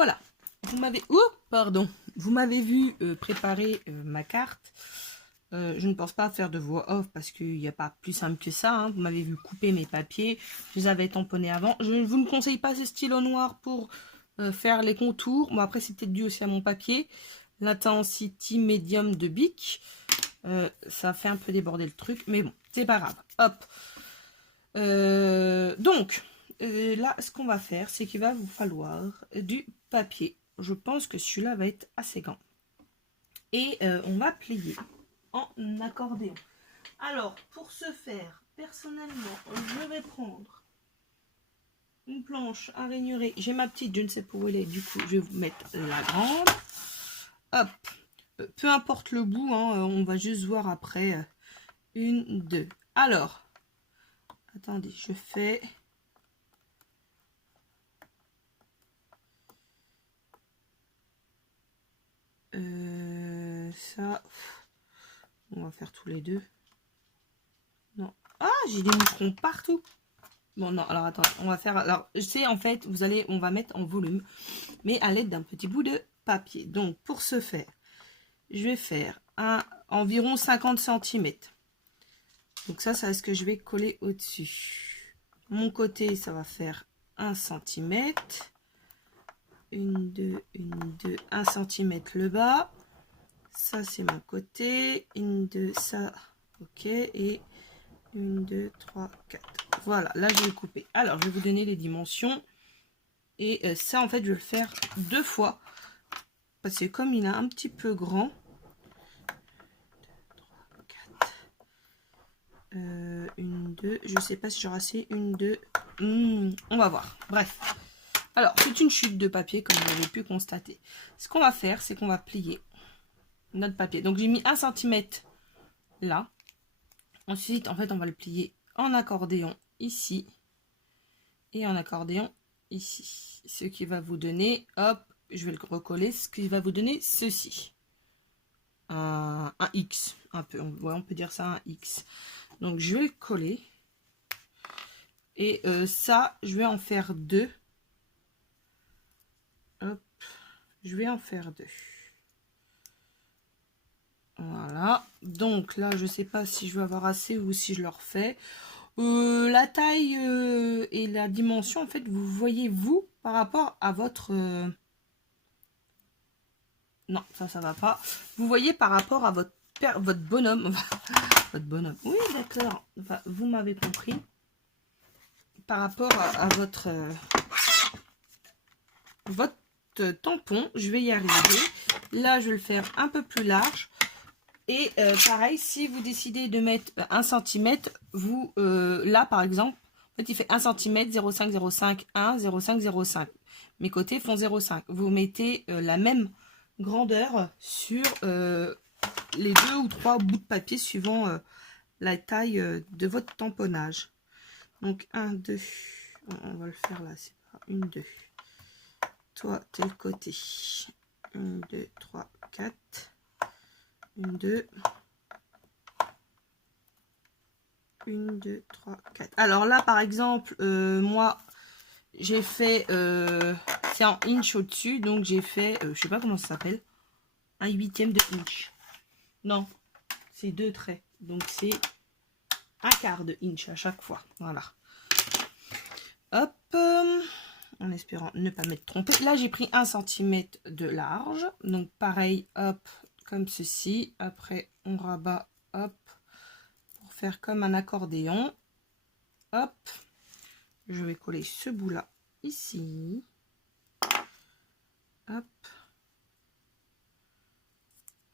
voilà. Vous m'avez... Oh, pardon. Vous m'avez vu préparer ma carte. Je ne pense pas faire de voix off parce qu'il n'y a pas plus simple que ça. Hein. Vous m'avez vu couper mes papiers. Je les avais tamponnés avant. Je ne vous conseille pas ces stylos noirs pour faire les contours. Bon, après, c'est peut-être dû aussi à mon papier. L'intensity médium de Bic. Ça fait un peu déborder le truc. Mais bon, c'est pas grave. Hop. Donc, là, ce qu'on va faire, c'est qu'il va vous falloir du papier. Je pense que celui-là va être assez grand. Et on va plier en accordéon. Alors, pour ce faire, personnellement, je vais prendre une planche à rainurée. J'ai ma petite, je ne sais pas où elle est, du coup, je vais vous mettre la grande. Hop, peu importe le bout, hein, on va juste voir après. Une, deux. Alors, attendez, je fais... ça... On va faire tous les deux. Non. Ah, j'ai des moucherons partout. Bon, non, alors attends, on va faire... Alors, c'est en fait, on va mettre en volume, mais à l'aide d'un petit bout de papier. Donc, pour ce faire, je vais faire environ 50 cm. Donc ça, c'est ce que je vais coller au-dessus. Mon côté, ça va faire 1 cm. 1, 2, 1 cm le bas. Ça, c'est mon côté. 1, 2, ça, ok. Et 1, 2, 3, 4. Voilà, là, je vais couper. Alors, je vais vous donner les dimensions. Et ça, en fait, je vais le faire 2 fois. Parce que comme il est un petit peu grand. 1, 2, je sais pas si j'aurai assez. 1, 2, on va voir. Bref. Alors, c'est une chute de papier, comme vous avez pu constater. Ce qu'on va faire, c'est qu'on va plier notre papier. Donc, j'ai mis 1 cm là. Ensuite, en fait, on va le plier en accordéon ici. Et en accordéon ici. Ce qui va vous donner, hop, je vais le recoller, ce qui va vous donner ceci. Un X, un peu. Ouais, on peut dire ça un X. Donc, je vais le coller. Et ça, je vais en faire 2. Hop, je vais en faire 2. Voilà. Donc là, je sais pas si je vais avoir assez ou si je le refais. La taille et la dimension, en fait, vous voyez, vous, par rapport à votre... Non, ça va pas. Vous voyez par rapport à votre bonhomme. Votre bonhomme. Oui, d'accord. Enfin, vous m'avez compris. Par rapport à votre... votre tampon, je vais y arriver. Là, je vais le faire un peu plus large. Et pareil, si vous décidez de mettre 1 cm, vous, là par exemple, en fait, il fait 1 cm, 0,5, 0,5, 1, 0,5, 0,5. Mes côtés font 0,5. Vous mettez la même grandeur sur les 2 ou 3 bouts de papier suivant la taille de votre tamponnage. Donc 1, 2, on va le faire là, c'est pas 1, 2. Toi, tel côté. 1, 2, 3, 4. 1, 2. 1, 2, 3, 4. Alors là, par exemple, moi, j'ai fait... c'est en inch au-dessus, donc j'ai fait... je sais pas comment ça s'appelle. 1/8 de inch. Non, c'est 2 traits. Donc c'est 1/4 de inch à chaque fois. Voilà. Hop. En espérant ne pas m'être trompée. Là, j'ai pris 1 cm de large. Donc pareil, hop, comme ceci. Après, on rabat, hop, pour faire comme un accordéon. Hop. Je vais coller ce bout là ici. Hop.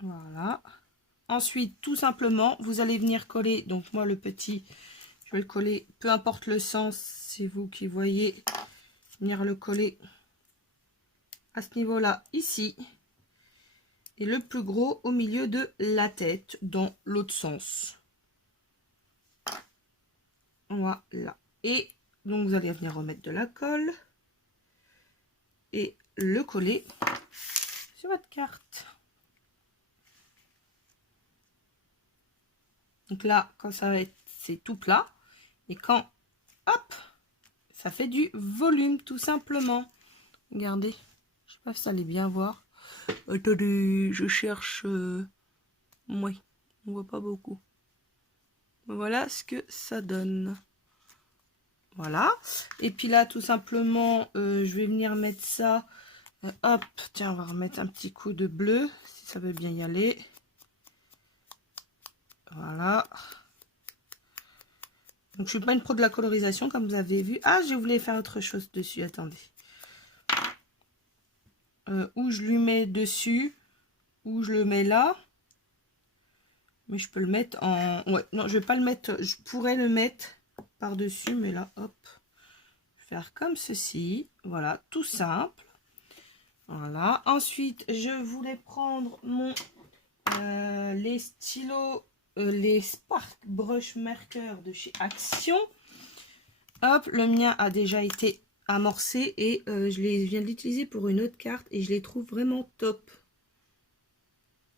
Voilà. Ensuite, tout simplement, vous allez venir coller. Donc moi, le petit, je vais le coller. Peu importe le sens, c'est vous qui voyez. Venir le coller à ce niveau-là, ici. Et le plus gros au milieu de la tête, dans l'autre sens. Voilà. Et donc, vous allez venir remettre de la colle. Et le coller sur votre carte. Donc là, quand ça va être, c'est tout plat. Et quand, hop, ça fait du volume, tout simplement. Regardez. Je sais pas si ça allait bien voir. Attendez, je cherche... Oui, on voit pas beaucoup. Voilà ce que ça donne. Voilà. Et puis là, tout simplement, je vais venir mettre ça. Hop, tiens, on va remettre un petit coup de bleu, si ça veut bien y aller. Voilà. Donc, je suis pas une pro de la colorisation, comme vous avez vu. Ah, je voulais faire autre chose dessus, attendez. Où je lui mets dessus, où je le mets là. Mais je peux le mettre en... Ouais, non, je vais pas le mettre... Je pourrais le mettre par-dessus, mais là, hop. Faire comme ceci. Voilà, tout simple. Voilà. Ensuite, je voulais prendre mon... les stylos... les Spark Brush Marker de chez Action. Hop, le mien a déjà été amorcé et je viens de l'utiliser pour une autre carte et je les trouve vraiment top.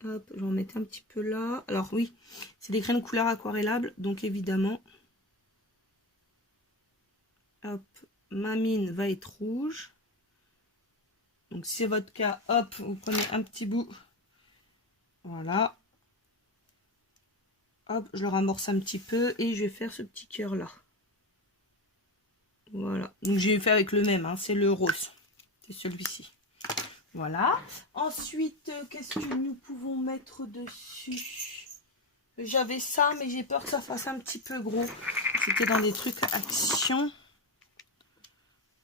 Hop, j'en mettais un petit peu là. Alors oui, c'est des crayons couleur aquarellables, donc évidemment, hop, ma mine va être rouge. Donc si c'est votre cas, hop, vous prenez un petit bout. Voilà. Hop, je le ramorce un petit peu et je vais faire ce petit cœur là. Voilà. Donc j'ai fait avec le même, hein, c'est le rose. C'est celui-ci. Voilà. Ensuite, qu'est-ce que nous pouvons mettre dessus? J'avais ça, mais j'ai peur que ça fasse un petit peu gros. C'était dans des trucs Action.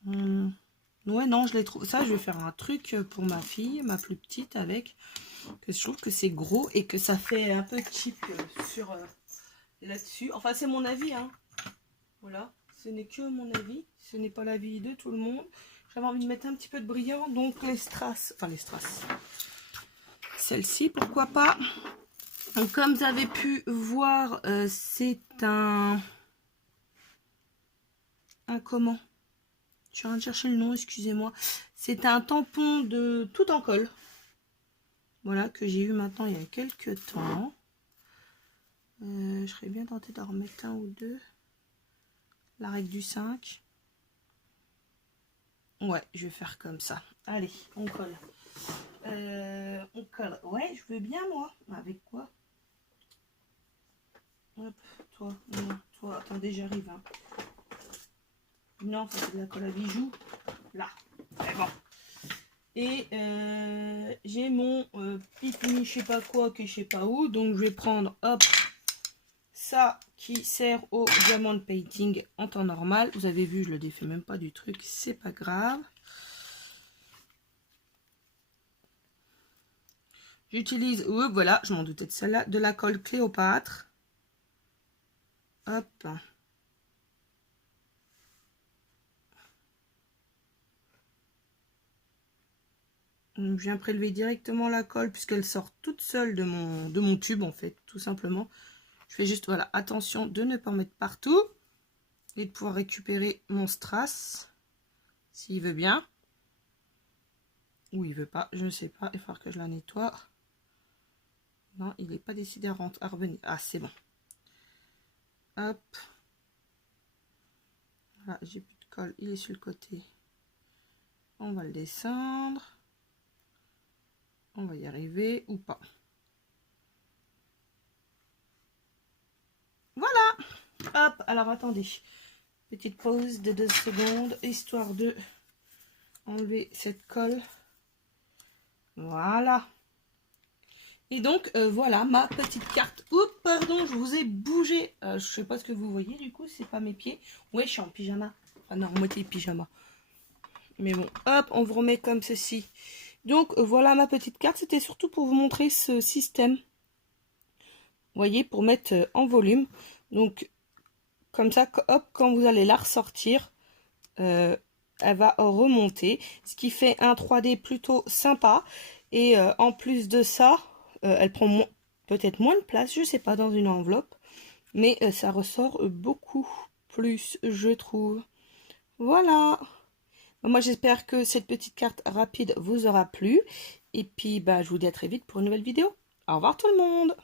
Ouais, non, je les trouve. Ça, je vais faire un truc pour ma fille, ma plus petite, avec. Que je trouve que c'est gros et que ça fait un peu cheap sur là-dessus. Enfin, c'est mon avis, hein. Voilà. Ce n'est que mon avis. Ce n'est pas l'avis de tout le monde. J'avais envie de mettre un petit peu de brillant. Donc, les strass. Enfin, les strass. Celle-ci, pourquoi pas. Donc, comme vous avez pu voir, c'est un comment? Je suis en train de chercher le nom, excusez-moi. C'est un tampon de tout en colle. Voilà, que j'ai eu maintenant il y a quelques temps. Je serais bien tentée d'en remettre un ou deux. La règle du 5. Ouais, je vais faire comme ça. Allez, on colle. On colle. Ouais, je veux bien, moi. Avec quoi? Hop, toi, non, toi, attendez, j'arrive. Hein. Non, ça c'est de la colle à bijoux. Là, c'est bon. Et j'ai mon pipi, je sais pas quoi, que je sais pas où. Donc je vais prendre, hop, ça qui sert au diamond painting en temps normal. Vous avez vu, je le défais même pas du truc, c'est pas grave. J'utilise, voilà, je m'en doutais de celle-là, de la colle Cléopâtre. Hop. Donc, je viens prélever directement la colle puisqu'elle sort toute seule de mon tube en fait, tout simplement. Je fais juste, voilà, attention de ne pas en mettre partout et de pouvoir récupérer mon strass s'il veut bien. Ou il veut pas, je ne sais pas, il va falloir que je la nettoie. Non, il n'est pas décidé à revenir. Ah, c'est bon. Hop. Voilà, j'ai plus de colle, il est sur le côté. On va le descendre. On va y arriver ou pas. Voilà. Hop, alors attendez. Petite pause de 2 secondes, histoire de enlever cette colle. Voilà. Et donc, voilà ma petite carte. Oups, pardon, je vous ai bougé. Je sais pas ce que vous voyez, du coup, c'est pas mes pieds. Ouais, je suis en pyjama. Ah non, moitié pyjama. Mais bon, hop, on vous remet comme ceci. Donc, voilà ma petite carte. C'était surtout pour vous montrer ce système. Vous voyez, pour mettre en volume. Donc, comme ça, hop, quand vous allez la ressortir, elle va remonter. Ce qui fait un 3D plutôt sympa. Et en plus de ça, elle prend peut-être moins de place, je sais pas, dans une enveloppe. Mais ça ressort beaucoup plus, je trouve. Voilà. Moi, j'espère que cette petite carte rapide vous aura plu. Et puis, bah, je vous dis à très vite pour une nouvelle vidéo. Au revoir tout le monde!